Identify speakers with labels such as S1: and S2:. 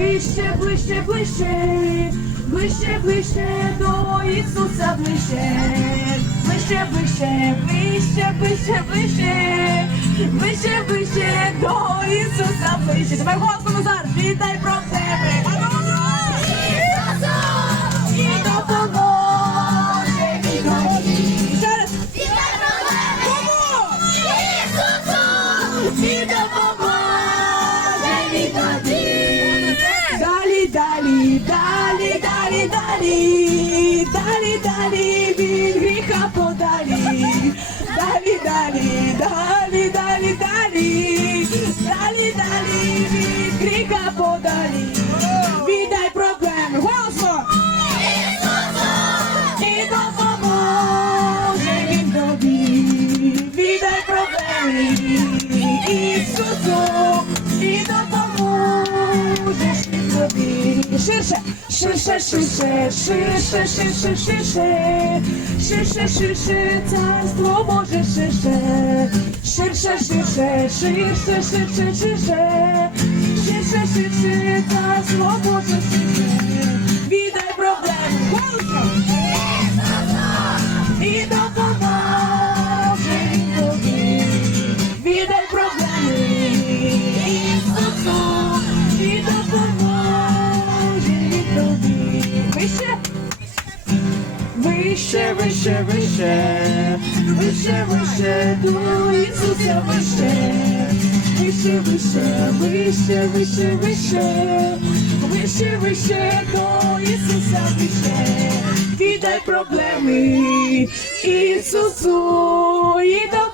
S1: Ближче, ближче, ближче, ближче, ближче до Ісуса ближче, ближче, ближче, ближче, ближче, ближче, ближче, ближче до Ісуса ближче. Тепер Господу зараз віддай про тебе. Ти допоможе мій тобі. Далі, далі, далі, від гріха подалі. Далі, далі, далі, далі, далі, далі, далі, від гріха подалі. Віддай проблеми, голосно! І допоможе він тобі. Віддай проблеми Ісусу. Ширше, ширше, ширше, ширше, ширше, ширше, ширше, ширше, царство Боже, ширше, ширше, ширше, ширше, ширше, ширше, ширше, ширше, царство Боже, Вище, вище, вище, вище, вище, до Ісуса вище, вище, вище, вище, вище, вище, вище, вище, до Ісуса вище, віддай проблеми Ісусу і голосно.